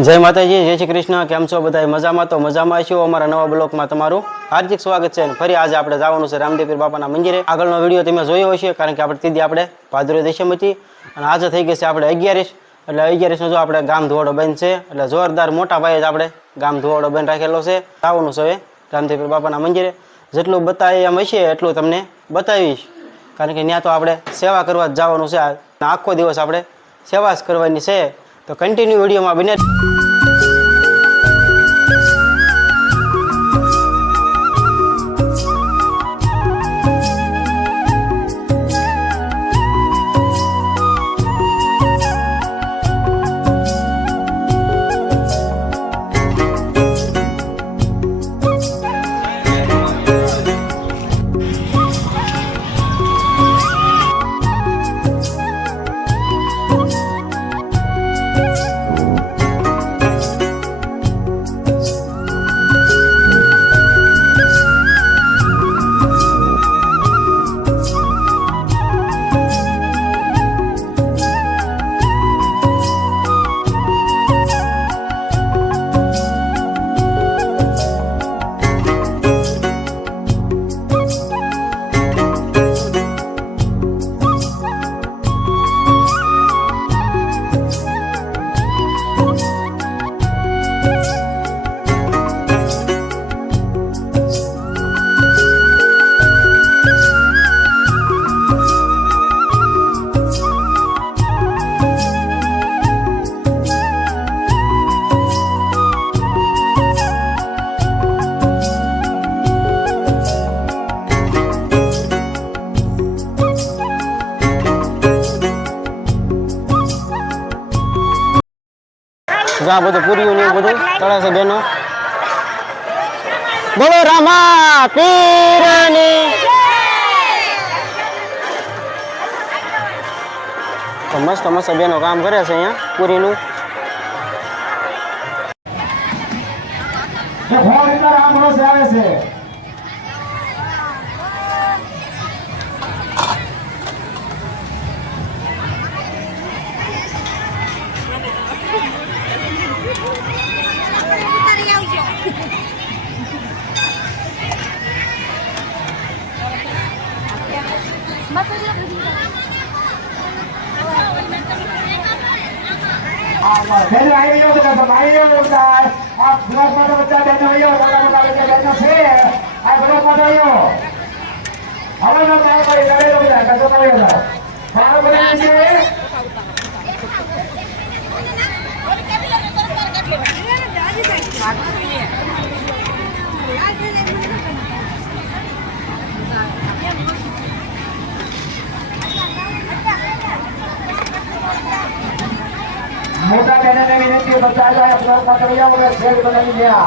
જય માતાજી, જય શ્રી કૃષ્ણ। કેમ છો બધા? મજામાં? તો મજામાં છો। અમારા નવા બ્લોગમાં તમારું હાર્દિક સ્વાગત છે। ફરી આજે આપણે જવાનું છે રામદેવપીર બાપાના મંદિરે। આગળનો વિડીયો તમે જોયો હશે, કારણ કે આપણે તીધી આપણે ભાદરવી દશમ હતી અને આજે થઈ ગઈ છે આપણે 11 એટલે 11 જો આપણે ગામ ધોવાડો બંધ છે, એટલે જોરદાર મોટા પાયે જ આપણે ગામ ધોવાડો બંધ રાખેલો છે। જવાનું છે હવે રામદેવપીર બાપાના મંદિરે। જેટલું બતાવે એમ હશે એટલું તમને બતાવીશ, કારણ કે ત્યાં તો આપણે સેવા કરવા જ જવાનું છે। આખો દિવસ આપણે સેવા જ કરવાની છે, તો કન્ટિન્યુ વિડીયોમાં બને। જ્યાં બધું પૂરીઓ ને બધું તળે છે બેનો। બોલો રામા પીરની। તો મસ્ત મસ્ત બેનો કામ કરે છે અહીંયા પૂરીનું। આવે છે मोटा कहने में विनती बताया जाए अपना पकड़िया और शेर बनाई गया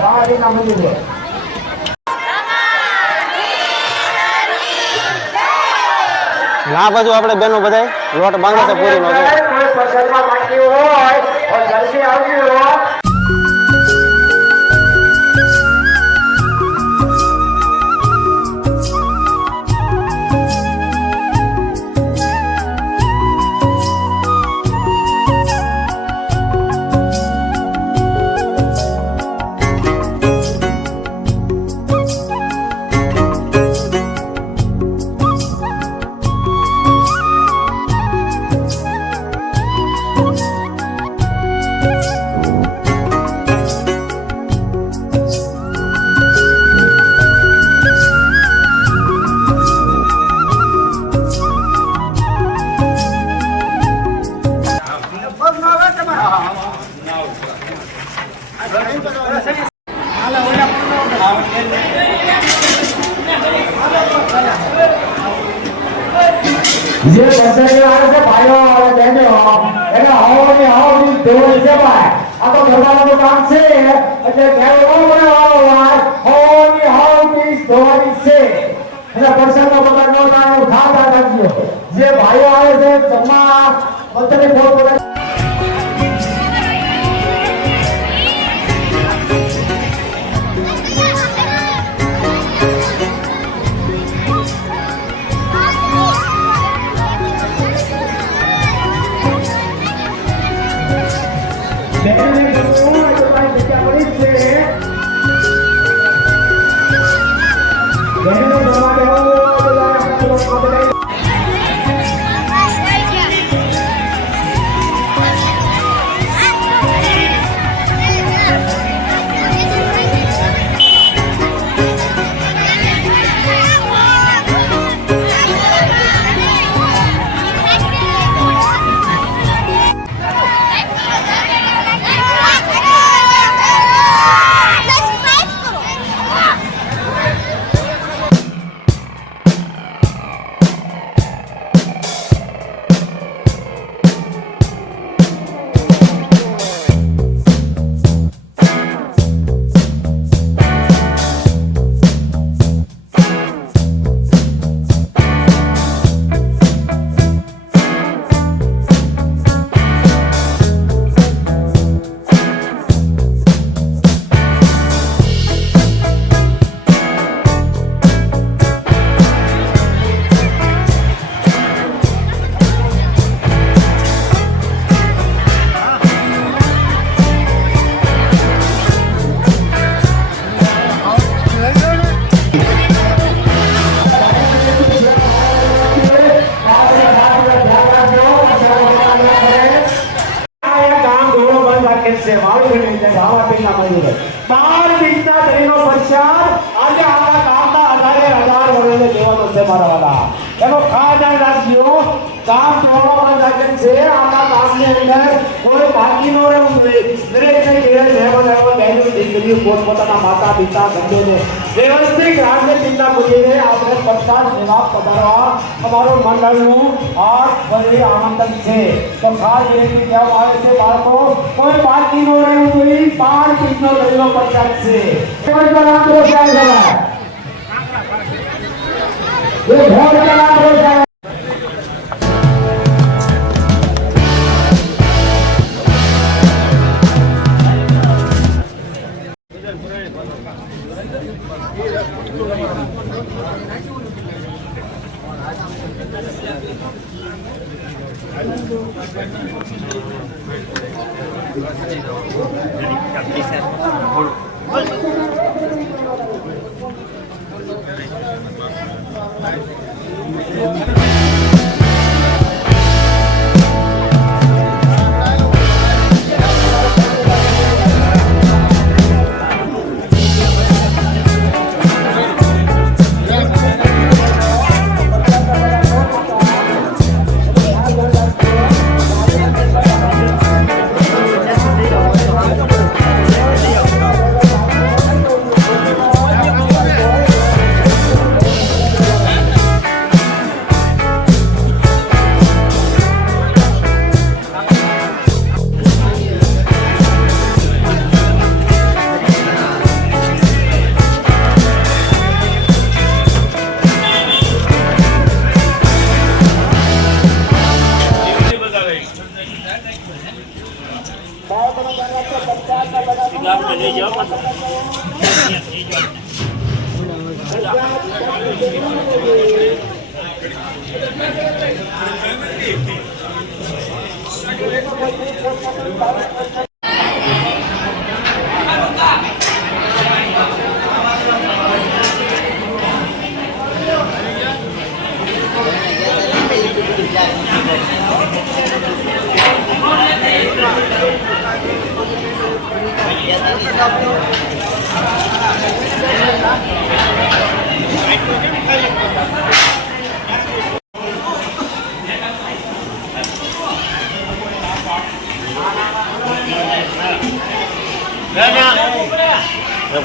राधे नाम मंदिर આ બાજુ આપણે બેનો બધાય લોટ બાંધે છે પૂરીનો। કોઈ પ્રસંગમાં માંગ્યું હોય और जल्दी આવજો। જે પસંદ આવે છે ભાઈઓ અને બહેનો એને હવાની હવાની ધોવાની છે ભાઈ। આ તો ગરબાનું કામ છે, એટલે ઘેરો બનાવવાનો હોય હવાની હવાની ધોવાની છે, એટલે પ્રસંગનો બગાડ ન થાય ખાતા રાખજો। જે ભાઈઓ આવે છે જમવા બધાને ફોન કરે। Gracias. સેવા જાગૃત છે આના કામની અંદર કોઈ બાકી ન રહેવું જોઈએ દરેકને ઘેર મહેમાન બહેનો દીકરીઓ પોતપોતાના માતા પિતા બંધુને વ્યવસ્થિત રામને ચિંતા પૂરીને આપણે પ્રસાદ સેવા પધારવા અમારું મંડળનું હાથ ભરી આમંત્રણ છે તો ખાસ વિનંતી કહેવામાં આવે છે બાળકો કોઈ બાકી ન રહેવું જોઈએ 5 પીઠનો દહીંનો પ્રસાદ છે ભોર નામ રોશાય એ ભોર નામ રોશાય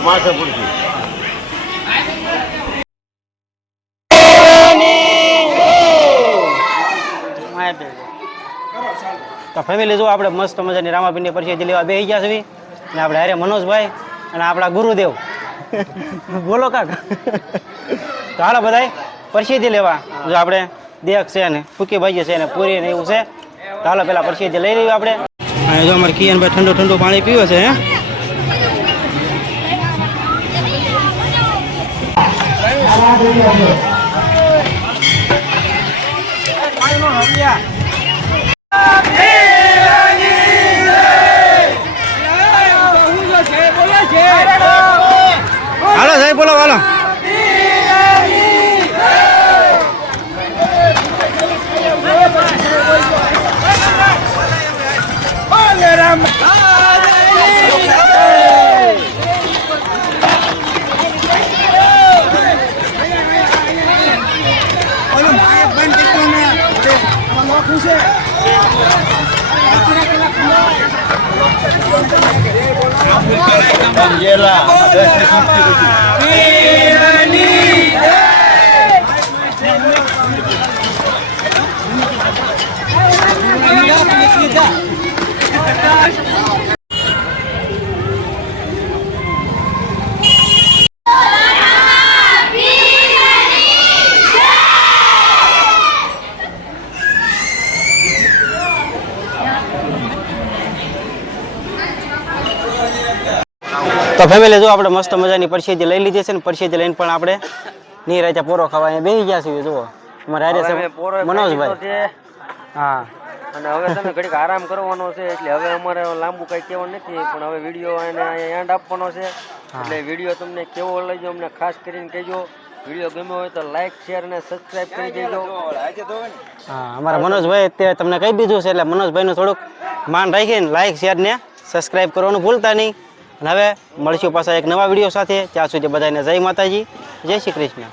માથે પડતી તો ફેમિલી જો આપણે મસ્ત મજાની રામાપીરની પરિચય લેવા બેસી ગયા છે અને આપણે હારે મનોજભાઈ અને આપણા ગુરુદેવ બોલો કાક તો હાલો બધાય પરિચય લેવા જો આપણે દેખ છે ને ફૂકી ભાજી છે ને પૂરી ને એવું છે તો હાલો પેલા પરિચય લઈ લઈએ આપણે અને જો અમારે કિયનભાઈ ઠંડુ ઠંડુ પાણી પીવે છે હે હાલો સાહેબ બોલો હાલો તો ફેમિલી જો આપણે મસ્ત મજાની પરસેજી લઈ લીધી છે ને પરસેજી લઈને પણ આપણે નીરાજા પોરો ખાવા અહીંયા બેસી ગયા છીએ જુઓ અમારે હારે છે મનોજભાઈ હા અને હવે તમે ઘડીક આરામ કરવાનો છે એટલે હવે અમારે લાંબુ કઈ કહેવાનું નથી પણ હવે વિડીયો એને એન્ડ આપવાનો છે એટલે વિડીયો તમને કેવો લાગ્યો અમને ખાસ કરીને કહેજો વિડીયો ગમ્યો હોય તો લાઈક શેર અને સબસ્ક્રાઇબ કરી દેજો હા અમારા મનોજભાઈ અત્યારે તમને કહી દીધું છે એટલે મનોજભાઈનું થોડુંક માન રાખીને લાઈક શેર ને સબસ્ક્રાઇબ કરવાનું ભૂલતા નહીં અને હવે મળશું પાછા એક નવા વિડીયો સાથે ત્યાં સુધી બધાને જય માતાજી જય શ્રી કૃષ્ણ